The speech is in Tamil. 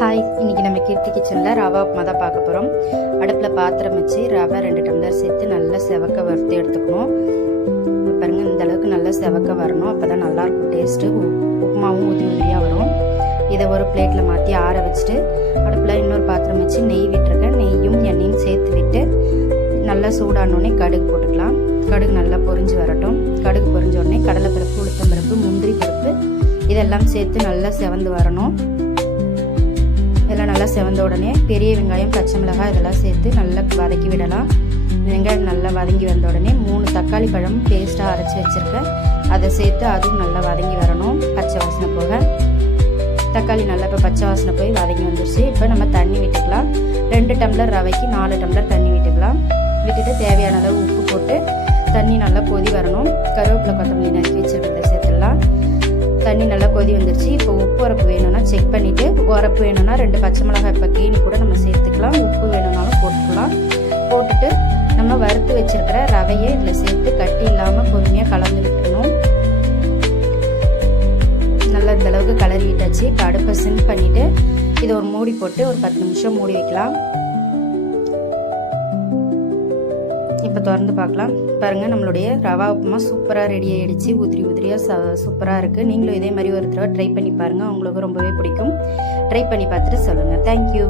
ஹாய், இன்றைக்கி நம்ம கீர்த்தி கிச்சனில் ரவா உப்புமா தான் பார்க்க போகிறோம். அடுப்பில் பாத்திரம் வச்சு ரவை 2 டம்ளர் சேர்த்து நல்லா செவக்க வறுத்து எடுத்துக்கணும். பாருங்கள், இந்த அளவுக்கு நல்லா செவக்க வரணும். அப்போ தான் நல்லாயிருக்கும் டேஸ்ட்டு. உப்புமாவும் உதிரி உதிரியாக வரும். இதை ஒரு பிளேட்டில் மாற்றி ஆற வச்சுட்டு அடுப்பில் இன்னொரு பாத்திரம் வச்சு நெய் விட்டுருக்கேன். நெய்யும் எண்ணெயும் சேர்த்து விட்டு நல்லா சூடானோடனே கடுகு போட்டுக்கலாம். கடுகு நல்லா பொரிஞ்சு வரட்டும். கடுகு பொரிஞ்ச உடனே கடலைப்பருப்பு, உளுத்தம்பருப்பு, முந்திரி பருப்பு இதெல்லாம் சேர்த்து நல்லா செவந்து வரணும். இதெல்லாம் நல்லா செவந்த உடனே பெரிய வெங்காயம், பச்சை மிளகாய் இதெல்லாம் சேர்த்து நல்லா வதக்கி விடலாம். வெங்காயம் நல்லா வதங்கி வந்த உடனே 3 தக்காளி பழம் பேஸ்ட்டாக அரைச்சி வச்சுருக்கேன். அதை சேர்த்து அதுவும் நல்லா வதங்கி வரணும், பச்சை வாசனை போக. தக்காளி நல்லா இப்போ பச்சை வாசனை போய் வதங்கி வந்துருச்சு. இப்போ நம்ம தண்ணி விட்டுக்கலாம். 2 டம்ளர் ரவைக்கு 4 டம்ளர் தண்ணி விட்டுக்கலாம். விட்டுட்டு தேவையான அளவு உப்பு போட்டு தண்ணி நல்லா கொதி வரணும். கருவேப்பிலை, கொத்தமல்லி நறுக்கி வச்சுருக்கிறத சேர்த்துடலாம். தண்ணி நல்லா கொதி வந்துருச்சு. இப்போ உப்பு உரப்பு வேணும்னா செக் பண்ணிவிட்டு, உரப்பு வேணும்னா 2 பச்சை மிளகாய் இப்போ கீனி கூட நம்ம சேர்த்துக்கலாம். உப்பு வேணும்னாலும் போட்டுக்கலாம். போட்டுட்டு நம்ம வறுத்து வச்சுருக்கிற ரவையை இதில் சேர்த்து கட்டி இல்லாமல் பொறுமையாக கலந்து விட்டுணும். நல்லா இந்த அளவுக்கு கலரி விட்டாச்சு. இப்போ அடுப்பை சிம் பண்ணிவிட்டு இதை ஒரு மூடி போட்டு ஒரு 10 நிமிஷம் மூடி வைக்கலாம். இப்போ திறந்து பார்க்கலாம். பாருங்கள், நம்மளுடைய ரவா உப்புமா சூப்பராக ரெடி ஆகிடுச்சு. உதிரி உதிரியாக சூப்பராக இருக்குது. நீங்களும் இதே மாதிரி ஒரு தடவை ட்ரை பண்ணி பாருங்கள். உங்களுக்கு ரொம்பவே பிடிக்கும். ட்ரை பண்ணி பார்த்துட்டு சொல்லுங்கள். தேங்க்யூ.